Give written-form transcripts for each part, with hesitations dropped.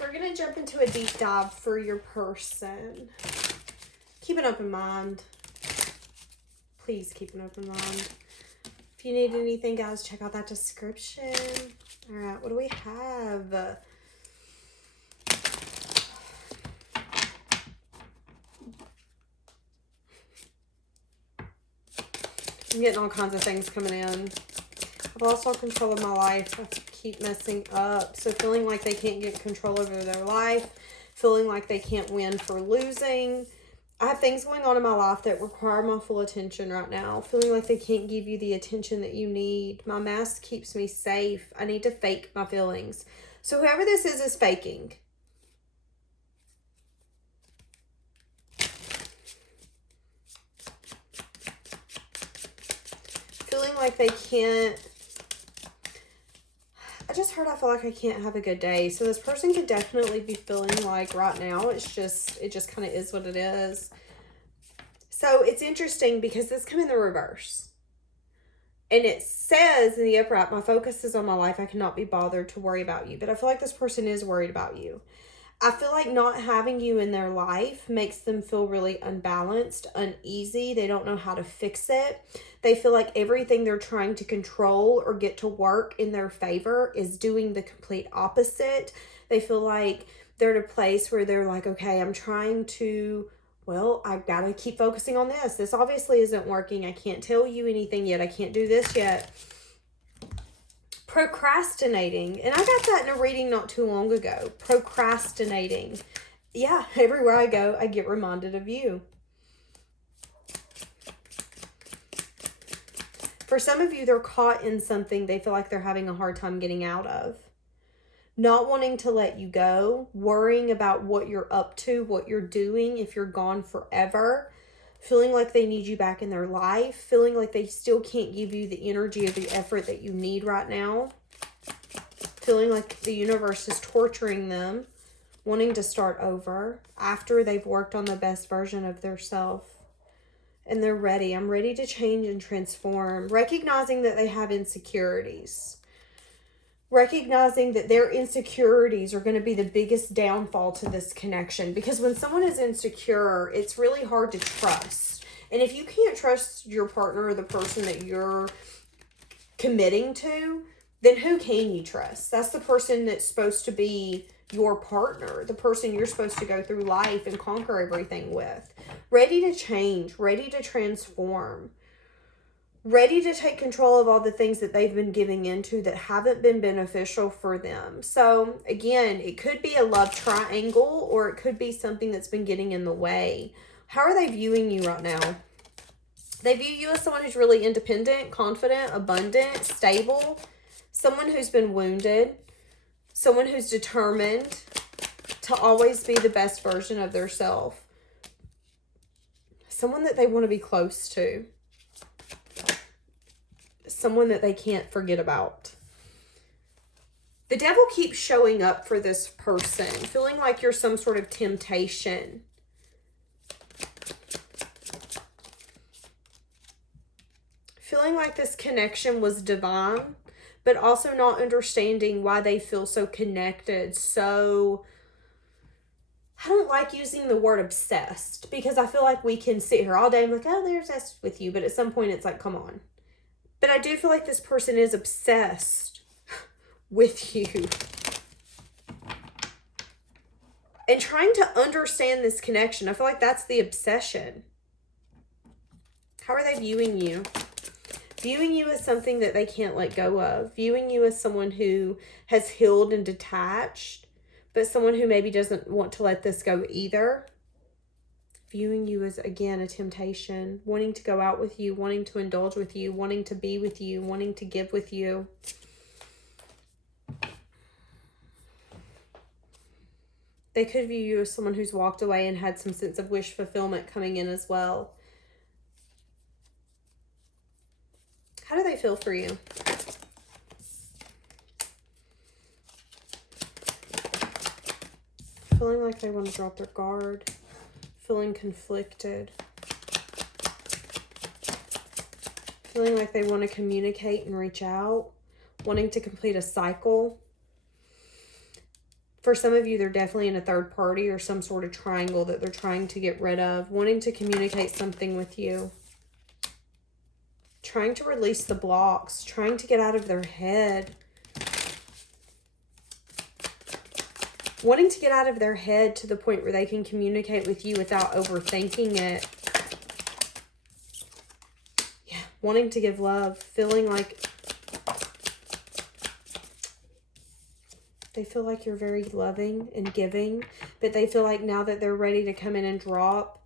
we're going to jump into a deep dive for your person. Keep an open mind. Please keep an open mind. If you need anything, guys, check out that description. All right, what do we have? I'm getting all kinds of things coming in. I've lost all control of my life. I keep messing up. So feeling like they can't get control over their life. Feeling like they can't win for losing. I have things going on in my life that require my full attention right now. Feeling like they can't give you the attention that you need. My mask keeps me safe. I need to fake my feelings. So whoever this is faking. Feeling like they can't. I feel like I can't have a good day. So this person could definitely be feeling like right now it just kind of is what it is. So it's interesting because this come in the reverse. And it says in the upright, my focus is on my life. I cannot be bothered to worry about you. But I feel like this person is worried about you. I feel like not having you in their life makes them feel really unbalanced, uneasy. They don't know how to fix it. They feel like everything they're trying to control or get to work in their favor is doing the complete opposite. They feel like they're at a place where they're like, okay, I'm trying to, well, I've got to keep focusing on this. This obviously isn't working. I can't tell you anything yet. I can't do this yet. Procrastinating. And I got that in a reading not too long ago. Procrastinating. Yeah, everywhere I go, I get reminded of you. For some of you, they're caught in something they feel like they're having a hard time getting out of. Not wanting to let you go. Worrying about what you're up to, what you're doing, if you're gone forever. Feeling like they need you back in their life. Feeling like they still can't give you the energy or the effort that you need right now. Feeling like the universe is torturing them. Wanting to start over after they've worked on the best version of their self. And they're ready. I'm ready to change and transform. Recognizing that they have insecurities. Recognizing that their insecurities are going to be the biggest downfall to this connection. Because when someone is insecure, it's really hard to trust. And if you can't trust your partner or the person that you're committing to, then who can you trust? That's the person that's supposed to be your partner. The person you're supposed to go through life and conquer everything with. Ready to change. Ready to transform. Ready to take control of all the things that they've been giving into that haven't been beneficial for them. So again, it could be a love triangle or it could be something that's been getting in the way. How are they viewing you right now? They view you as someone who's really independent, confident, abundant, stable, someone who's been wounded, someone who's determined to always be the best version of their self, someone that they want to be close to. Someone that they can't forget about. The devil keeps showing up for this person, feeling like you're some sort of temptation. Feeling like this connection was divine, but also not understanding why they feel so connected. So, I don't like using the word obsessed because I feel like we can sit here all day and be like, oh, they're obsessed with you. But at some point, it's like, come on. But I do feel like this person is obsessed with you. And trying to understand this connection. I feel like that's the obsession. How are they viewing you? Viewing you as something that they can't let go of. Viewing you as someone who has healed and detached. But someone who maybe doesn't want to let this go either. Viewing you as, again, a temptation, wanting to go out with you, wanting to indulge with you, wanting to be with you, wanting to give with you. They could view you as someone who's walked away and had some sense of wish fulfillment coming in as well. How do they feel for you? Feeling like they want to drop their guard. Feeling conflicted. Feeling like they want to communicate and reach out. Wanting to complete a cycle. For some of you, they're definitely in a third party or some sort of triangle that they're trying to get rid of, wanting to communicate something with you, trying to release the blocks, trying to get out of their head, wanting to get out of their head to the point where they can communicate with you without overthinking it. Yeah, wanting to give love, feeling like they feel like you're very loving and giving, but they feel like now that they're ready to come in and drop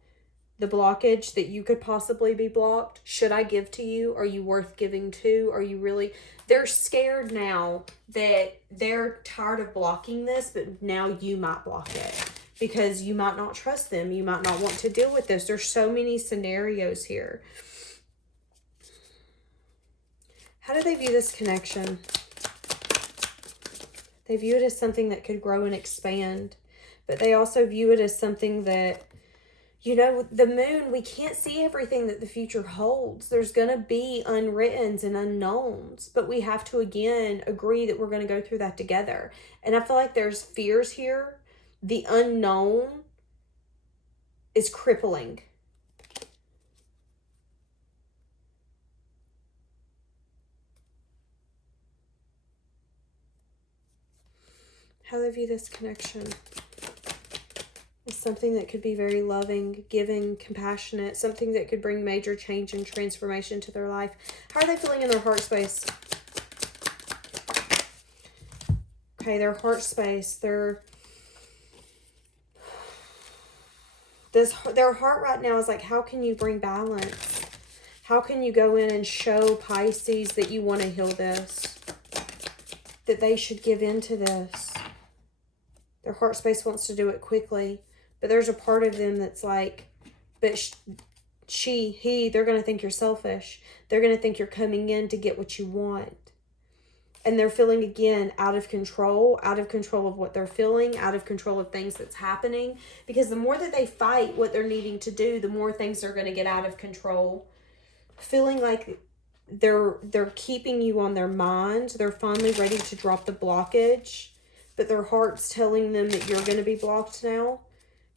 the blockage that you could possibly be blocked. Should I give to you? Are you worth giving to? Are you really... They're scared now that they're tired of blocking this, but now you might block it because you might not trust them. You might not want to deal with this. There's so many scenarios here. How do they view this connection? They view it as something that could grow and expand, but they also view it as something that, you know, the moon, we can't see everything that the future holds. There's going to be unwrittens and unknowns, but we have to, again, agree that we're going to go through that together. And I feel like there's fears here. The unknown is crippling. How do they view this connection? It's something that could be very loving, giving, compassionate, something that could bring major change and transformation to their life. How are they feeling in their heart space? Okay, their heart space, their heart right now is like, how can you bring balance? How can you go in and show Pisces that you want to heal this? That they should give into this? Their heart space wants to do it quickly. But there's a part of them that's like, but they're going to think you're selfish. They're going to think you're coming in to get what you want. And they're feeling, again, out of control of what they're feeling, out of control of things that's happening. Because the more that they fight what they're needing to do, the more things are going to get out of control. Feeling like they're keeping you on their mind. They're finally ready to drop the blockage. But their heart's telling them that you're going to be blocked now.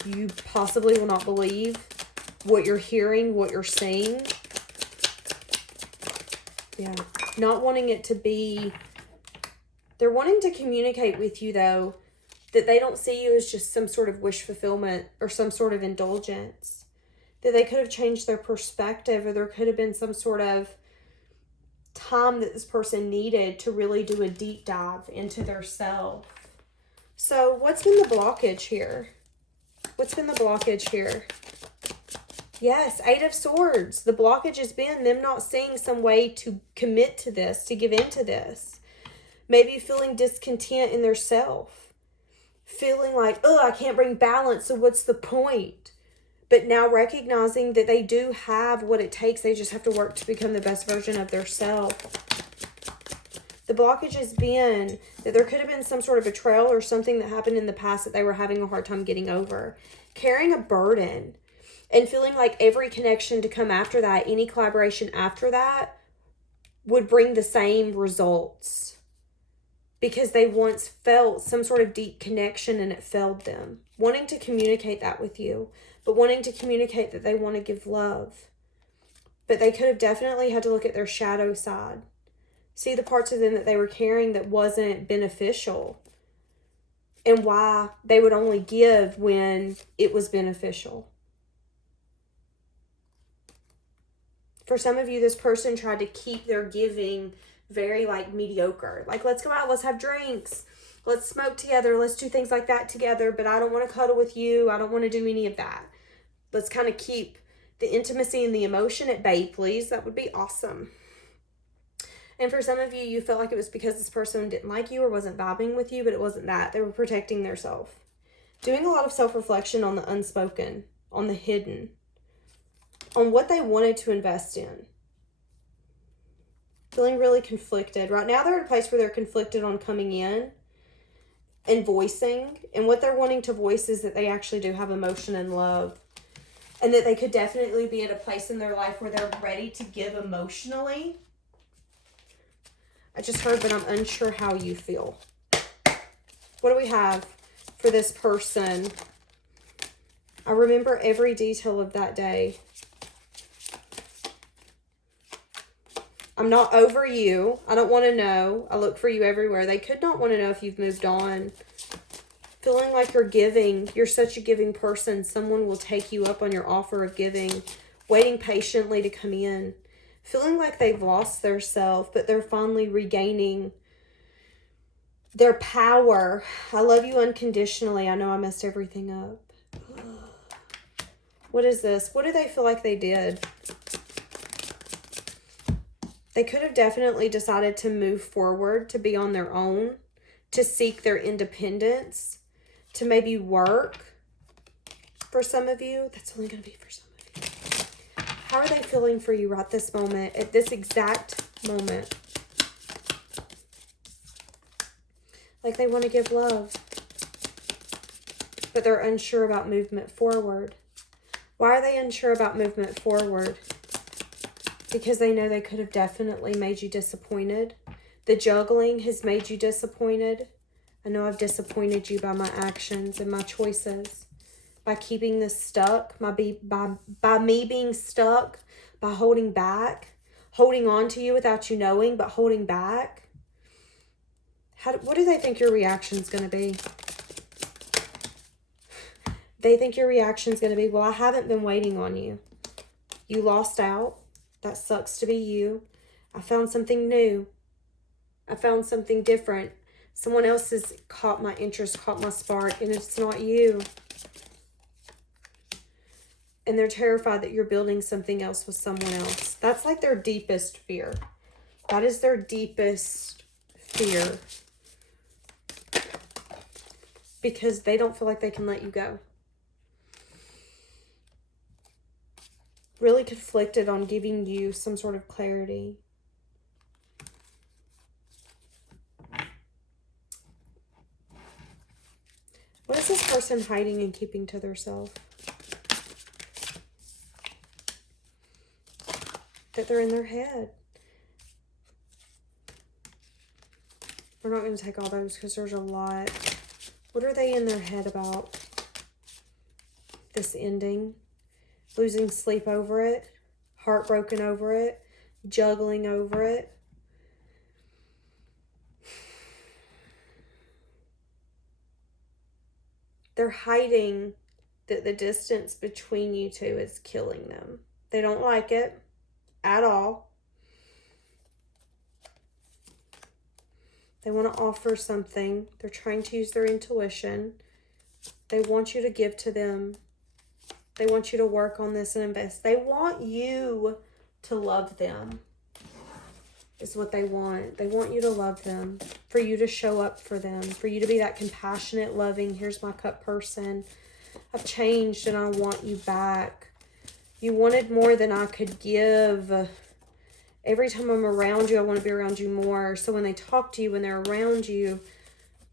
You possibly will not believe what you're hearing, what you're seeing. Yeah. Not wanting it to be... They're wanting to communicate with you, though, that they don't see you as just some sort of wish fulfillment or some sort of indulgence. That they could have changed their perspective, or there could have been some sort of time that this person needed to really do a deep dive into their self. So what's been the blockage here? What's been the blockage here? Yes, 8 of Swords. The blockage has been them not seeing some way to commit to this, to give into this. Maybe feeling discontent in their self. Feeling like, oh, I can't bring balance, so what's the point? But now recognizing that they do have what it takes. They just have to work to become the best version of their self. The blockage has been that there could have been some sort of betrayal or something that happened in the past that they were having a hard time getting over. Carrying a burden and feeling like every connection to come after that, any collaboration after that, would bring the same results. Because they once felt some sort of deep connection and it failed them. Wanting to communicate that with you, but wanting to communicate that they want to give love. But they could have definitely had to look at their shadow side. See the parts of them that they were carrying that wasn't beneficial. And why they would only give when it was beneficial. For some of you, this person tried to keep their giving very like mediocre. Like, let's go out, let's have drinks, let's smoke together, let's do things like that together, but I don't want to cuddle with you. I don't want to do any of that. Let's kind of keep the intimacy and the emotion at bay, please. That would be awesome. And for some of you, you felt like it was because this person didn't like you or wasn't vibing with you, but it wasn't that. They were protecting their self. Doing a lot of self-reflection on the unspoken, on the hidden, on what they wanted to invest in. Feeling really conflicted. Right now, they're at a place where they're conflicted on coming in and voicing. And what they're wanting to voice is that they actually do have emotion and love. And that they could definitely be at a place in their life where they're ready to give emotionally. I just heard, but I'm unsure how you feel. What do we have? for this person. I remember every detail of that day. I'm not over you. I don't want to know. I look for you everywhere. They could not want to know if you've moved on. Feeling like you're giving. You're such a giving person. Someone will take you up on your offer of giving. Waiting patiently to come in. Feeling like they've lost their self, but they're finally regaining their power. I love you unconditionally. I know I messed everything up. What is this? What do they feel like they did? They could have definitely decided to move forward, to be on their own, to seek their independence, to maybe work for some of you. That's only going to be for some of you. How are they feeling for you right this moment, at this exact moment? Like they want to give love, but they're unsure about movement forward. Why are they unsure about movement forward? Because they know they could have definitely made you disappointed. The juggling has made you disappointed. I know I've disappointed you by my actions and my choices. By keeping this stuck. By me being stuck. By holding back. Holding on to you without you knowing, but holding back. What do they think your reaction is going to be? They think your reaction is going to be, well, I haven't been waiting on you. You lost out. That sucks to be you. I found something new. I found something different. Someone else has caught my interest, caught my spark, and it's not you. And they're terrified that you're building something else with someone else. That's like their deepest fear. That is their deepest fear. Because they don't feel like they can let you go. Really conflicted on giving you some sort of clarity. What is this person hiding and keeping to themselves? That they're in their head. We're not going to take all those because there's a lot. What are they in their head about? This ending. Losing sleep over it. Heartbroken over it. Juggling over it. They're hiding that the distance between you two is killing them. They don't like it at all. They want to offer something. They're trying to use their intuition. They want you to give to them. They want you to work on this and invest. They want you to love them. Is what they want. They want you to love them. For you to show up for them. For you to be that compassionate, loving, here's my cup person. I've changed and I want you back. You wanted more than I could give. Every time I'm around you, I want to be around you more. So when they talk to you, when they're around you,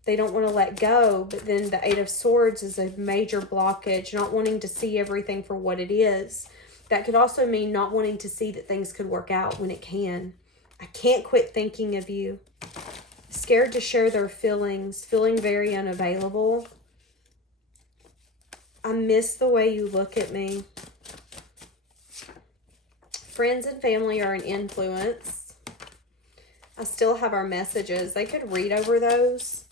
they don't want to let go. But then the Eight of Swords is a major blockage. Not wanting to see everything for what it is. That could also mean not wanting to see that things could work out when it can. I can't quit thinking of you. Scared to share their feelings. Feeling very unavailable. I miss the way you look at me. Friends and family are an influence. I still have our messages. They could read over those.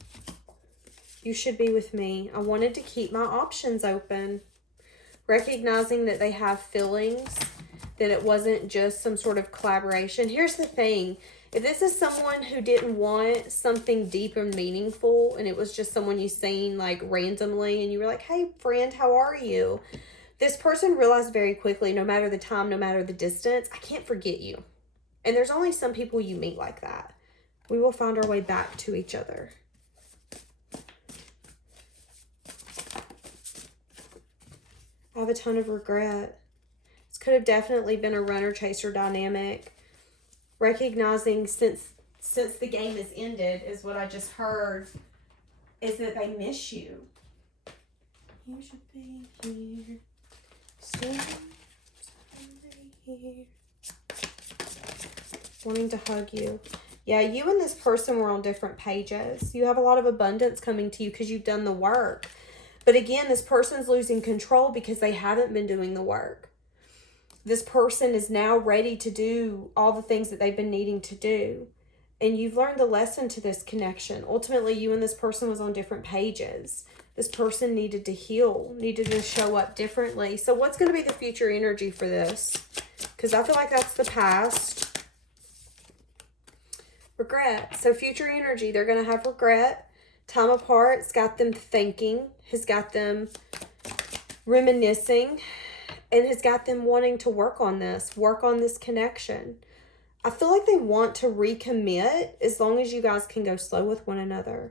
You should be with me. I wanted to keep my options open. Recognizing that they have feelings. That it wasn't just some sort of collaboration. Here's the thing. If this is someone who didn't want something deep and meaningful, and it was just someone you seen like randomly, and you were like, hey friend, how are you? This person realized very quickly, no matter the time, no matter the distance, I can't forget you. And there's only some people you meet like that. We will find our way back to each other. I have a ton of regret. This could have definitely been a runner-chaser dynamic. Recognizing since the game has ended, is what I just heard, is that they miss you. You should be here. Someday here. Wanting to hug you. Yeah, you and this person were on different pages. You have a lot of abundance coming to you because you've done the work. But again, this person's losing control because they haven't been doing the work. This person is now ready to do all the things that they've been needing to do. And you've learned a lesson to this connection. Ultimately, you and this person was on different pages. This person needed to heal, needed to show up differently. So what's going to be the future energy for this? Because I feel like that's the past. Regret. So future energy, they're going to have regret. Time apart, it's got them thinking, has got them reminiscing, and has got them wanting to work on this connection. I feel like they want to recommit as long as you guys can go slow with one another,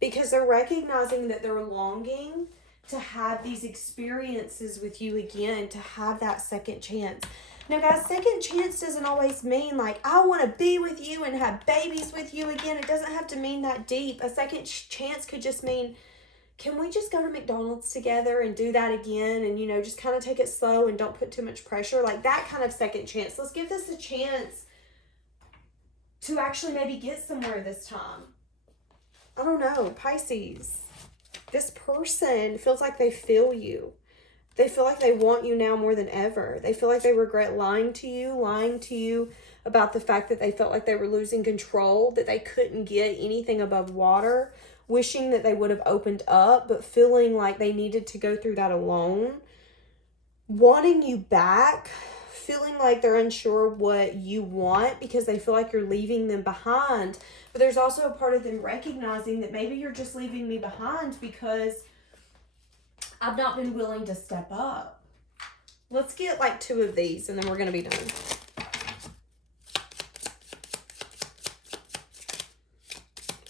because they're recognizing that they're longing to have these experiences with you again, to have that second chance. Now, guys, second chance doesn't always mean like, I want to be with you and have babies with you again. It doesn't have to mean that deep. A second chance could just mean, can we just go to McDonald's together and do that again? And, you know, just kind of take it slow and don't put too much pressure. Like that kind of second chance. Let's give this a chance to actually maybe get somewhere this time. I don't know, Pisces. This person feels like they feel you. They feel like they want you now more than ever. They feel like they regret lying to you about the fact that they felt like they were losing control, that they couldn't get anything above water, wishing that they would have opened up, but feeling like they needed to go through that alone, wanting you back, feeling like they're unsure what you want because they feel like you're leaving them behind. But there's also a part of them recognizing that maybe you're just leaving me behind because I've not been willing to step up. Let's get like 2 of these and then we're going to be done.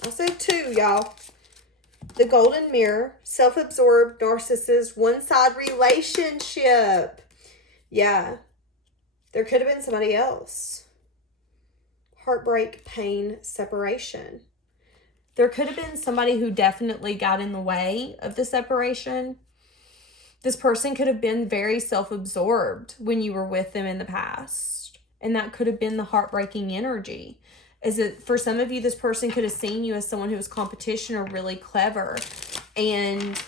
I said 2, y'all. The Golden Mirror, self-absorbed, narcissist, one-side relationship. Yeah. There could have been somebody else. Heartbreak, pain, separation. There could have been somebody who definitely got in the way of the separation. This person could have been very self-absorbed when you were with them in the past. And that could have been the heartbreaking energy. For some of you, this person could have seen you as someone who was competition or really clever. And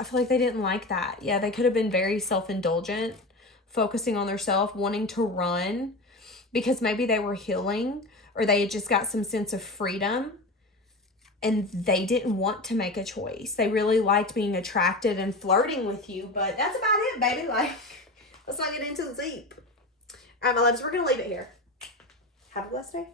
I feel like they didn't like that. Yeah, they could have been very self-indulgent, focusing on themselves, wanting to run because maybe they were healing or they had just got some sense of freedom and they didn't want to make a choice. They really liked being attracted and flirting with you, but that's about it, baby. Like, let's not get into the deep. All right, my loves, we're going to leave it here. Have a blessed day.